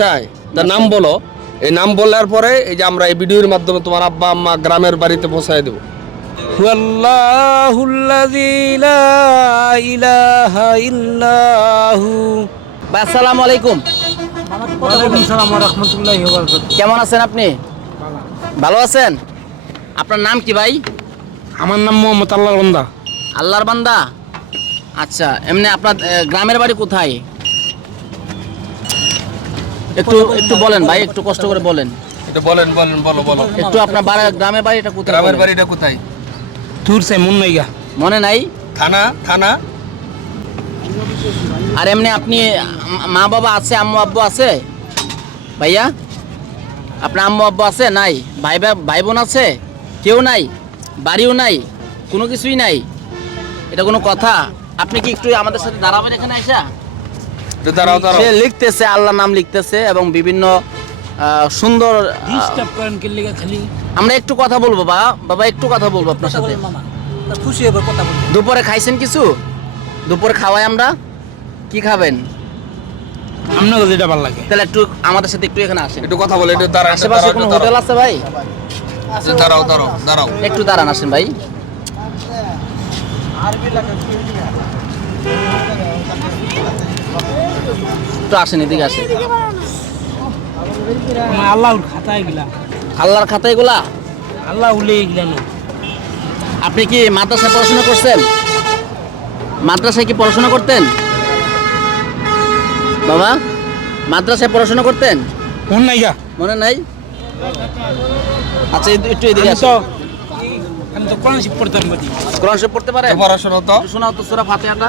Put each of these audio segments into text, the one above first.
চাই। তার নাম বলো। এই নাম বলার পরে এই যে আমরা এই ভিডিওর মাধ্যমে তোমার আব্বা আম্মা গ্রামের বাড়িতে পৌঁছায় দেবো। আসসালামু আলাইকুম। কেমন আছেন আপনি? ভালো। আছেন? আপনার নাম কি ভাই? আমার নাম মোহাম্মদ আল্লাহর বান্দা। আল্লাহর বান্দা? আচ্ছা এমনি আপনার গ্রামের বাড়ি কোথায়? একটু একটু বলেন ভাই একটু কষ্ট করে বলেন। এটা বলেন বলেন বলো বলো। একটু আপনার বাড়ি গ্রামের বাড়িটা কোথায় গ্রামের বাড়িটা কোথায়? দূর সে মন নাইগা মনে নাই? থানা থানা। আর এমনি আপনি মা বাবা আছে আম্মু আব্বু আছে? ভাইয়া? আপনার আম্মু আব্বু আছে? নাই। ভাই ভাই বোন আছে? কেউ নাই? বাড়িও নাই? কোনো কিছুই নাই? এটা কোনো কথা? আপনি কি একটু আমাদের সাথে দাঁড়াবেন এখানে দাঁড়াও সে লিখতেছে আল্লাহর নাম লিখতেছে এবং বিভিন্ন সুন্দর লিগা আমরা একটু কথা বলব বা বাবা একটু কথা বলব আপনার সাথে। খুশি হবে কথা দুপুরে খাইছেন কিছু? দুপুরে খাওয়াই আমরা? কি খাবেন? আপনাকে যেটা ভালো লাগে। তাহলে একটু আমাদের সাথে একটু এখানে আসেন। একটু কথা বলে একটু দাঁড়াও আশেপাশে কোনো হোটেল আছে ভাই? দাঁড়াও। দাঁড়াও দাঁড়াও। একটু দাঁড়ান আসেন ভাই। একটু আসেন এদিকে আসেন। আল্লাহর খাতায় গিলা আল্লাহর খাতা এগুলা? আল্লাহ উলে গিলা না। আপনি কি মাদ্রাসায় পড়াশোনা করছেন? মাদ্রাসায় কি পড়াশোনা করতেন? বাবা মাদ্রাসায় পড়াশোনা করতেন? নাই নাইগা মনে নাই? আচ্ছা একটু এদিকে আসো আমি তো কোরআন শিব পড়তাম কোরআন শরীফ পড়তে পারে পড়াশোনা তো শোনাও তো সূরা ফাতিহাটা।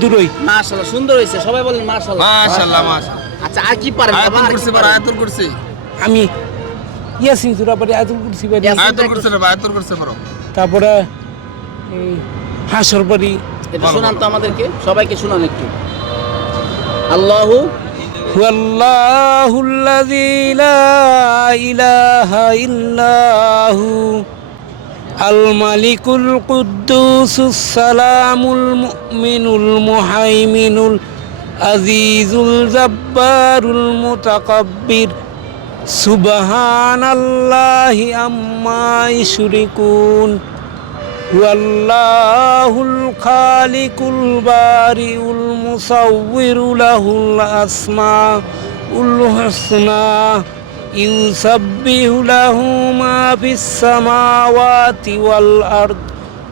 দূরই মাশাআল্লাহ সুন্দর হয়েছে সবাই বলেন মাশাআল্লাহ মাশাআল্লাহ মাশাআল্লাহ আচ্ছা আর কি পারেন বাবা আয়াতুল আর কি কুরসি পারো পারেন? আয়াতুল কুরসি আমি ইয়াসিন সুরা পড়ি আয়াতুল কুরসি পড়ি ইয়াসিন। আয়াতুল কুরসি না আয়াতুল কুরসি পারো তারপরে এই হাসর পড়ি এটা শোনান তো আমাদেরকে সবাইকে শোনান একটু আল্লাহু والله الذي لا إله إلا هو الملك القدوس السلام المؤمن المهيمن العزيز الجبار المتكبر سبحان الله عما يشركون والله الخالق البارئ المصور له الأسماء الحسنى يسبح له ما في السماوات والأرض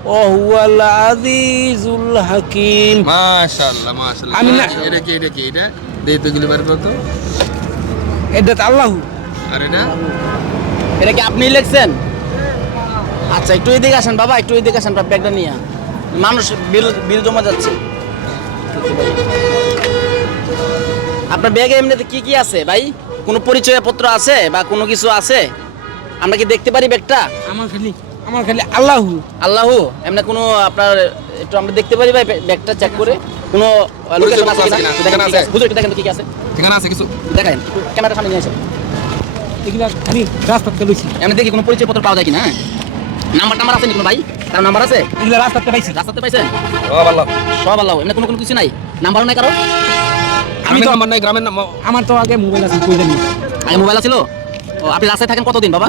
وهو العزيز الحكيم মাশাআল্লাহ মাশাআল্লাহ আমি না- এটা কি এটা কি এটা দেই তো গিলি বার করতো এটা আল্লাহ আর এটা এটা কি আপনি লিখছেন আচ্ছা একটু এদিকে আসেন বাবা একটু এদিকে আসেন আপনার ব্যাগটা নিয়ে মানুষ বিল বিল জমা যাচ্ছে আপনার ব্যাগে এমনিতে কি কি আছে ভাই কোনো পরিচয়পত্র আছে বা কোনো কিছু আছে? আমরা কি দেখতে পারি ব্যাগটা? আমার খালি আমার খালি আল্লাহ। আল্লাহু? এমনি কোনো আপনার একটু আমরা দেখতে পারি ভাই ব্যাগটা চেক করে? কোনো লোকেশন আছে কিনা? দেখেন আছে। আছে। একটু দেখেন তো কি কি আছে। ঠিকানা আছে কিছু? দেখেন ক্যামেরার সামনে নিয়ে আসেন। এগুলা খালি রাস্তাতে লইছি। এমনি দেখি কোনো পরিচয়পত্র পাওয়া যায় কিনা? হ্যাঁ। নাম্বার টাম্বার আছে কোনো ভাই? তার নাম্বার আছে? এগুলা রাস্তাতে পাইছি। রাস্তাতে পাইছেন? ও ভালো সব আল্লাহ। এমনি কোনো কোনো কিছু নাই? নাম্বারও নাই কারও? আমি তো আমার নাই গ্রামের নাম আমার তো আগে মোবাইল আছে কই জানি। আগে মোবাইল ছিল ও আপনি রাস্তায় থাকেন কতদিন বাবা?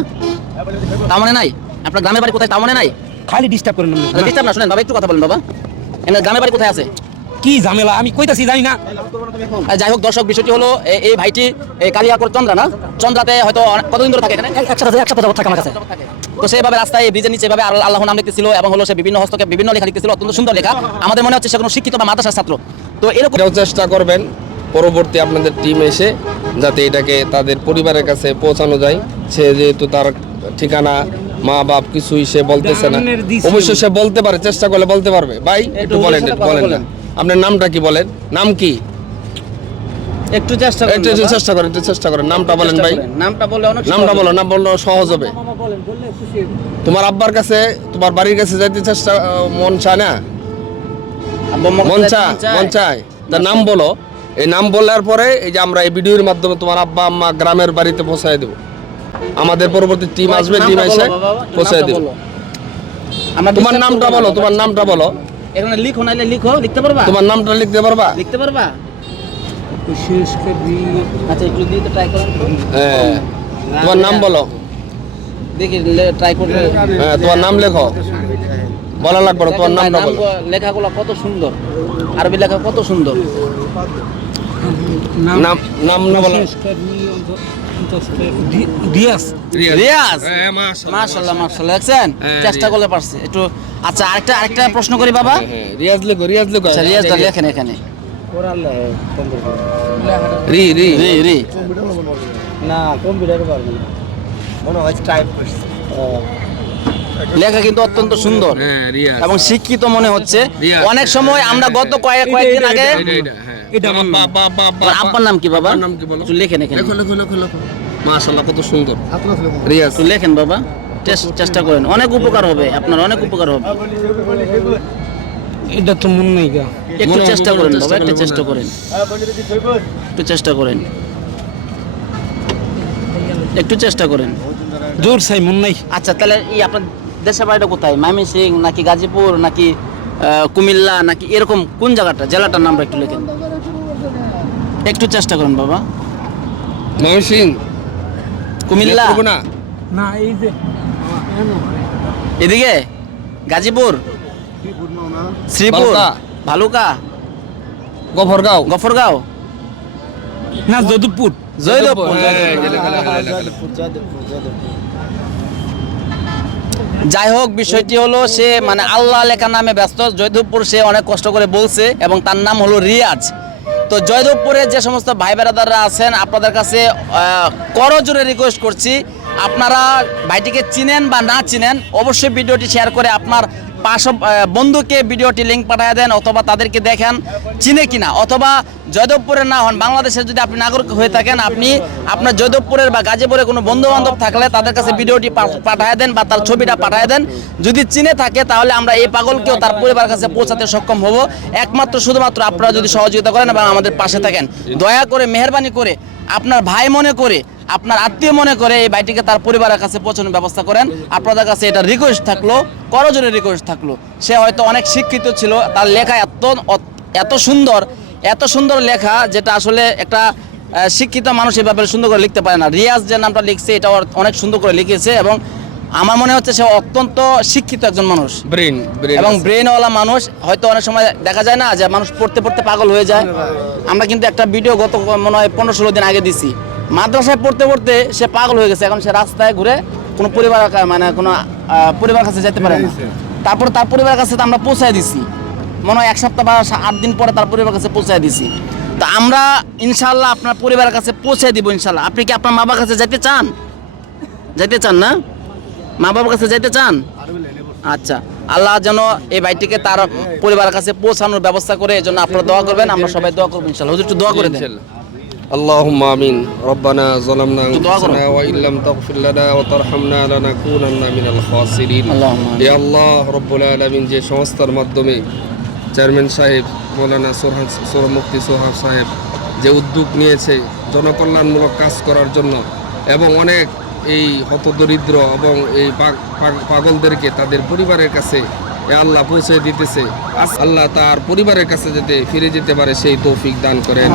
তাও মনে নাই? আপনার গ্রামের বাড়ি কোথায় তাও মনে নাই? খালি ডিস্টার্ব করেন ডিস্টার্ব না শুনেন বাবা একটু কথা বলেন বাবা। এমনি গ্রামের বাড়ি কোথায় আছে? কি ঝামেলা? আমি কইতাছি জানি না। যাই হোক দর্শক বিষয়টি হলো এই ভাইটি এই কালিয়াকর চন্দ্রা না? চন্দ্রাতে হয়তো কতদিন ধরে থাকে এখানে? একসাথে একসাথে থাকে আমার কাছে। তো সেভাবে রাস্তায় ব্রিজের নিচে এভাবে আল্লাহ আল্লাহ নাম লিখতেছিল এবং হলো সে বিভিন্ন হস্তকে বিভিন্ন লেখা লিখতেছিল অত্যন্ত সুন্দর লেখা। আমাদের মনে হচ্ছে সে কোনো শিক্ষিত বা মাদ্রাসার ছাত্র। তো এরকম চেষ্টা করবেন। পরবর্তী আপনাদের টিম এসে যাতে এটাকে তাদের পরিবারের কাছে পৌঁছানো যায়। সে যেহেতু তার ঠিকানা মা বাপ কিছুই সে বলতেছে না। অবশ্যই সে বলতে পারে চেষ্টা করলে বলতে পারবে। ভাই একটু বলেন বলেন না। আপনার নামটা কি বলেন? নাম কি? একটু চেষ্টা করেন একটু চেষ্টা করেন একটু চেষ্টা করেন। নামটা বলেন ভাই। নামটা বলে অনেক নামটা সহজ বলো নাম বলল সহজ হবে। তোমার আব্বার কাছে তোমার বাড়ির কাছে যাইতে চেষ্টা মন চায় না? মন চায়? মন চায়। তার নাম বলো। এই নাম বলার পরে এই যে আমরা এই ভিডিওর মাধ্যমে তোমার আব্বা আম্মা গ্রামের বাড়িতে পৌঁছায় দেবো। আমাদের পরবর্তী টিম আসবে টিম এসে পৌঁছায় দেবো। তোমার নামটা বলো তোমার নামটা বলো। এখানে লিখো নাইলে লিখো লিখতে পারবা? তোমার নামটা লিখতে পারবা? লিখতে পারবা? আচ্ছা একটু দিয়ে তো ট্রাই করেন হ্যাঁ। তোমার নাম বলো। দেখি ট্রাই করে হ্যাঁ তোমার নাম লেখো। বলা লাগবে না তোমার নামটা বলো। লেখাগুলো কত সুন্দর। আরবি লেখা কত সুন্দর। নাম নাম না বলো রিয়াজ। হ্যাঁ, মাশাআল্লাহ, মাশাআল্লাহ দেখছেন? হ্যাঁ, চেষ্টা করলে পারছে। একটু আচ্ছা আরেকটা আরেকটা প্রশ্ন করি বাবা। হ্যাঁ, হ্যাঁ, রিয়াজ লেখো রিয়াজ লেখো। আচ্ছা রিয়াজটা লেখেন এখানে। রি রি। রি রি। না কম্পিউটারে মনে হয় টাইপ করছে। লেখা কিন্তু অত্যন্ত সুন্দর। হ্যাঁ রিয়াজ। এবং শিক্ষিত মনে হচ্ছে। অনেক সময় আমরা গত কয়েক কয়েকদিন আগে এটা। আমার নাম। বা- বা- বা- বা- তোমার আব্বার নাম কি বাবা? নাম কি বলো? লেখেন এখানে। লেখো লেখো লেখো লেখো। মাশাআল্লাহ কত সুন্দর। রিয়াজ। লেখেন বাবা। চেষ্টা করেন। অনেক উপকার হবে আপনার অনেক উপকার হবে। এটা তো মন নাই গা। একটু চেষ্টা করেন বাবা একটু চেষ্টা করেন। একটু চেষ্টা করেন। একটু চেষ্টা করেন। জোর চাই মন নাই। আচ্ছা তাহলে এই আপনার দেশের বাড়িটা কোথায়? ময়মনসিং নাকি গাজীপুর নাকি কুমিল্লা নাকি এরকম কোন জায়গাটা? জেলাটার নামটা একটু লেখেন। একটু চেষ্টা করেন বাবা। সিং কুমিল্লা। না? না এই যে এদিকে? গাজীপুর? শ্রীপুর? ভালুকা? গফরগাঁও। গফরগাঁও? না যদুপুর জয়দেবপুর হ্যাঁ, লেখো। যাই হোক বিষয়টি হলো সে মানে আল্লাহ লেখা নামে ব্যস্ত। জয়দেবপুর সে অনেক কষ্ট করে বলছে এবং তার নাম হলো রিয়াজ। তো জয়দেবপুরে যে সমস্ত ভাই বেড়াদাররা আছেন, আপনাদের কাছে করজোরে রিকোয়েস্ট করছি। আপনারা ভাইটিকে চিনেন বা না চিনেন, অবশ্যই ভিডিওটি শেয়ার করে আপনার পাশ বন্ধুকে ভিডিওটি লিঙ্ক পাঠিয়ে দেন অথবা তাদেরকে দেখেন চিনে কিনা। অথবা জয়দেবপুরের না হন বাংলাদেশের যদি আপনি নাগরিক হয়ে থাকেন, আপনি আপনার জয়দেবপুরের বা গাজীপুরের কোনো বন্ধু বান্ধব থাকলে তাদের কাছে ভিডিওটি পাঠায় দেন বা তার ছবিটা পাঠিয়ে দেন। যদি চিনে থাকে, তাহলে আমরা এই পাগলকেও তার পরিবার কাছে পৌঁছাতে সক্ষম হব। একমাত্র শুধুমাত্র আপনারা যদি সহযোগিতা করেন এবং আমাদের পাশে থাকেন। দয়া করে, মেহরবানি করে, আপনার ভাই মনে করে আপনার আত্মীয় মনে করে এই ভাইটিকে তার পরিবারের কাছে পৌঁছানোর ব্যবস্থা করেন। আপনাদের কাছে এটা রিকোয়েস্ট থাকল করজনের রিকোয়েস্ট থাকল। সে হয়তো অনেক শিক্ষিত ছিল তার লেখা এত এত সুন্দর এত সুন্দর লেখা যেটা আসলে একটা শিক্ষিত মানুষ এভাবে সুন্দর করে লিখতে পারে না। রিয়াজ যে নামটা লিখছে এটা অনেক সুন্দর করে লিখেছে এবং আমার মনে হচ্ছে সে অত্যন্ত শিক্ষিত একজন মানুষ। ব্রেন এবং ব্রেনওয়ালা মানুষ হয়তো অনেক সময় দেখা যায় না যে মানুষ পড়তে পড়তে পাগল হয়ে যায়। আমরা কিন্তু একটা ভিডিও গত মনে হয় পনেরো ষোলো দিন আগে দিছি। মাদ্রাসায় পড়তে পড়তে সে পাগল হয়ে গেছে। এখন সে রাস্তায় ঘুরে কোনো পরিবার মানে কোনো পরিবার কাছে যেতে পারে না। তারপর তার পরিবারের কাছে তো আমরা পৌঁছায় দিছি। মনে হয় এক সপ্তাহ বা আট দিন পরে তার পরিবারের কাছে পৌঁছায় দিছি। তো আমরা ইনশাল্লাহ আপনার পরিবারের কাছে পৌঁছে দিব ইনশাল্লাহ আপনি কি আপনার মা বাবার কাছে যেতে চান? যেতে চান না? মা বাবার কাছে যেতে চান? আচ্ছা। আল্লাহ যেন এই ভাইটিকে তার পরিবারের কাছে পৌঁছানোর ব্যবস্থা করে এই জন্য আপনারা দোয়া করবেন আমরা সবাই দোয়া করব ইনশাল্লাহ হুজুর একটু দোয়া করে দেন। اللهم آمين ربنا ظلمنا دعاء করো। أنفسنا وإن لم تغفر لنا وترحمنا لنكونن من الخاسرين اللهم آمين। يا الله رب العالمين যে সংস্থার মাধ্যমে চেয়ারম্যান সাহেব মৌলানা সোহান সোহ মুফতি সোহাব সাহেব যে উদ্যোগ নিয়েছে জনকল্যাণমূলক কাজ করার জন্য এবং অনেক এই হতদরিদ্র এবং এই পাগ- পাগ- পাগলদেরকে তাদের পরিবারের কাছে এ আল্লাহ পৌঁছে দিতেছে আস- আল্লাহ তার পরিবারের কাছে যাতে ফিরে যেতে পারে সেই তৌফিক দান করেন